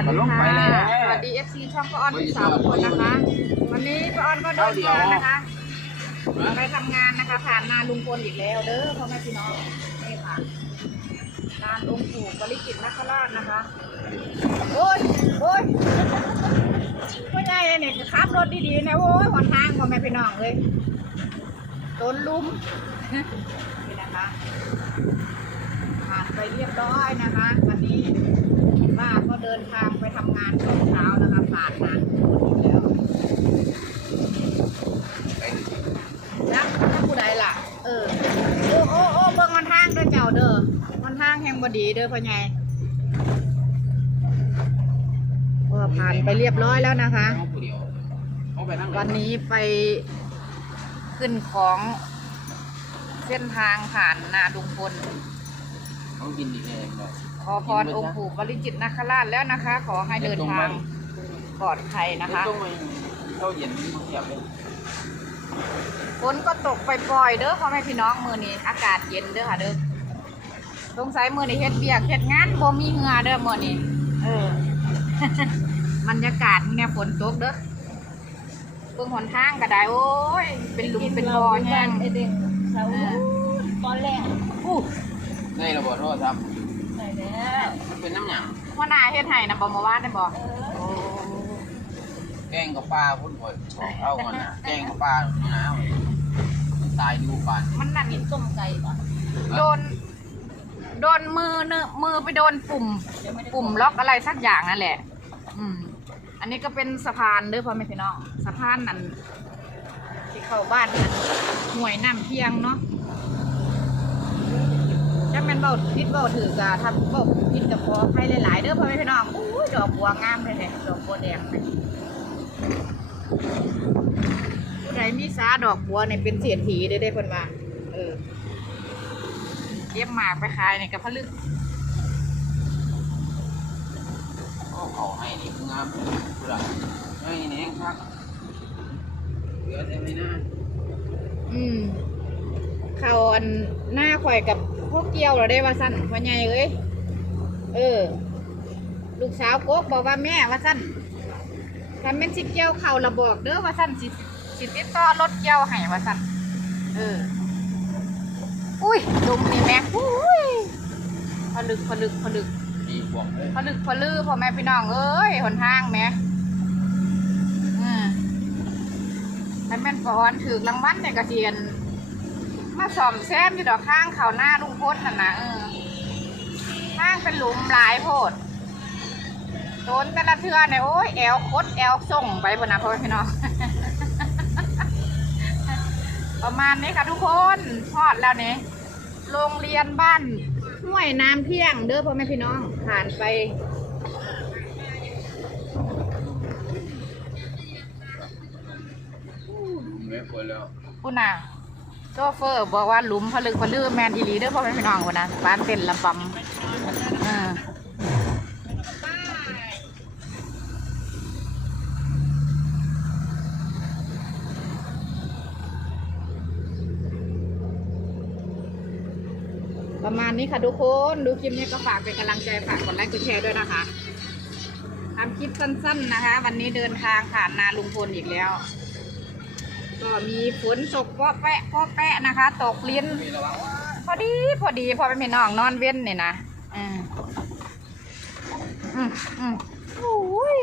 วัสดีมันลงค่ะไปแล้วสวัสดีเอฟซีช่องป้าออนทุกสามคนนะคะ วันนี้ป้าออนก็เดินทางนะคะไปทำงานนะคะ ผ่านนาลุงพลอีกแล้วเด้อพ่อแม่พี่น้องนี่ค่ะลานองค์ปู่บริจิตรนคราชนะคะ โอ้ยโอ้ยไม่ได้เลยเนี่ยขับรถดีๆนะโอ้ยหนทางพ่อแม่พี่น้องเลยโดนลุมนี่นะคะผ่านไปเรียบร้อยนะคะ วันนี้ป้าก็เดินทา งไปทำงานตอนเช้านะคะผ่านงานคนอีกแล้วนักนักผู้ใดล่ะ เออ โอ้โอ้โอ้เบิ่งมันทางเด้อเจ้าเด้อมันทางแห่งบดีเด้อพ่อใหญ่ก็ผ่านไปเรียบร้อยแล้วนะคะ วันนี้ไปขึ้นของเส้นทางผ่านนาดุงพลเอากินดีเองเลย ขอพรองค์ปู่บริจิตรนาคราชแล้วนะคะ ขอให้เดินทางปลอดภัยนะคะต้องไปเข้าเย็นมาเทียบเลยฝนก็ตกไปปล่อยๆเด้อพ่อแม่พี่น้องมือนี้อากาศเย็นเด้อค่ะเด้อสงสัยมือนี้เฮ็ดเบียกเฮ็ดงานบ่มีเหงื่อเด้อมือนี้เออบรรยากาศเนี่ยฝนตกเด้อเบิ่งหนทางก็ได้โอ้ย เป็นหลุมเป็นบ่อแห้งไอเด็กเสาเออตอนแรกอู้ในระบบโทรศัพท์ใส่แล้ว มันเป็นน้ำหยังหัวหน้าเฮ็ดให้นะบ่เมื่อวานได้บ่เออโอ้แกงกับปลาพุ่นปล่อยบอกเอาก่อนนะแกงกับปลาหนาวมันตายดูปานมันนั่นกินต้มไก่ป่ะโดน โดนมือเนอะมือไปโดนปุ่ม ปุ่มล็อกอะไรสักอย่างนั่นแหละ อืม อันนี้ก็เป็นสะพานเด้อพ่อแม่พี่น้องสะพานนั่นที่เข้าบ้านนั่นห่วยน้ำเพียงเนาะ จักแม่นเบาพิษเบาถือกะทำเบาพิษกับพอใครหลายๆเด้อพ่อแม่พี่น้องอู้ยดอกบัวงามเลยเนี่ยดอกบัวแดงเลยผู้ใดมีสาดอกบัวเนี่ยเป็นเศรษฐีได้ได้อเพิ่นว่าเออเก็บหมากไปขายเนี่ยกับพะลึกก็เขาให้นี่งามผู้ใดให้นี่เองครับเหลือแต่ไม่น่าอืมเขาอันหน้าข่อยกับ พวกเกี่ยวเราได้ว่าสั้นพ่อใหญ่เอ้ยเออ ลูกสาวโกกบอกว่าแม่ว่าสั้นถ้าแม่นสิเกี่ยวเข่าระบอกเด้อว่าสั้นสิสิติดต่อรถเกี่ยวให้ว่าสั้นเออ อุ้ยดมนี่แม่อุ้ยพลึกพลึกพลึกดีบวกเลยพลึกพลือพ่อแม่พี่น้องเอ้ยหนทางแม่อืมให้แม่นปอนถือรางวัลเนี่ยกระเทียน มาสอมแซมอยู่ดอกข้างเขาหน้าลุงพ้นน่ะนะเออข้างเป็นหลุมหลายโพดโดนแต่ละเทือเนี่ยโอ้ยแอลคดแอลส่งไปบนนะพ่อแม่พี่น้องประมาณนี้ค่ะทุกคนพอดแล้วเนี่ยโรงเรียนบ้านห้วยน้ำเที่ยงเด้อพ่อแม่พี่น้องผ่านไปไม่ควรแล้วคุณน่ะ โซเฟอร์บอกว่าหลุมผลึกผลือแมนอีหลีเด้อพ่อแม่พี่น้องคนนะบ้านเต้นลำปำเออประมาณนี้ค่ะทุกคนดูคลิปนี้ก็ฝากเป็นกำลังใจฝากกดไลค์กดแชร์ด้วยนะคะทำคลิปสั้นๆนะคะ วันนี้เดินทางผ่านนาลุงพลอีกแล้ว ก็มีฝนตกเปาะแปะเปาะแปะนะคะ ตกลิ้นมีระวังว่าพอดีพอดีพอเป็นพี่น้องนอนเว้นนี่นะอืมอืมอืมโอ้ย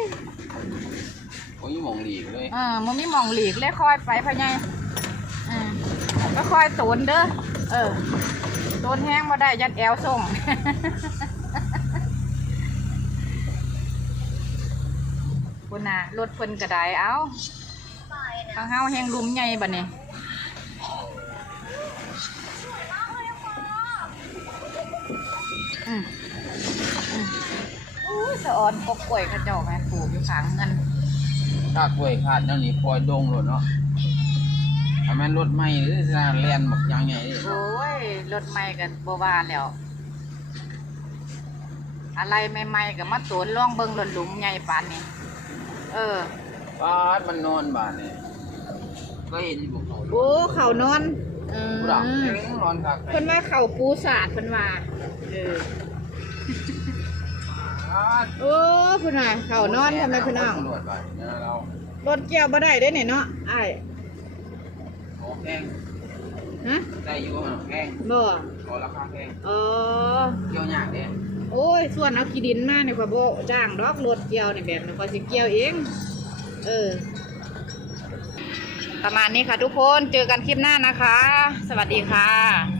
ผมยังมองหลีกเลยเออมันมีหมองหลีกเลยคอยไปพะไงอืมก็คอยโตนเด้อเออโตนแห้งมาได้ยัดแอวส่งคุณน่ะรถเพิ่นกระไดเอา ทางเฮาแห้งลุมใหญ่บัดนี้อืมอืมอู้ยสะออนกบกล้วยเข้าเจ้าแม่ปลูกอยู่ขางเงินถ้ากล้วยขาดนั่นนี่ปล่อยดงรถเนาะถ้าแม่นรถใหม่หรือจะเลียนบักอยางไงนี่โอ้ยรถใหม่กันบว่าแล้ว อะไรใหม่ๆกับมาตูนล่องเบิงหล่นหลุมใหญ่ปานนี้ เออบ้านมันนอนบ้านนี่ ก็เห็นอยู่พวกเขาโอ้เขานอนอืมผู้หลังเองนอนคักเพิ่นว่าเขาปูสาดเพิ่นว่าเออบ้านโอ้คุณน่ะเขานอนทำไมพี่น้องตำรวจไปนะเรารถเกี่ยวบ่ได้เด้เนี่ยเนาะอ้ายโอ้แพงฮะได้อยู่ว่าแพงบ่ขอราคาแพงเออ เกี่ยวยากเด้โอ้ย ส่วนเอาขี้ดินมาเนี่ยข่อยบ่จ้างดอกรถเกี่ยวนี่แบบนี้ข่อยสิเกี่ยวเอง เออ ประมาณนี้ค่ะทุกคน เจอกันคลิปหน้านะคะ สวัสดีค่ะ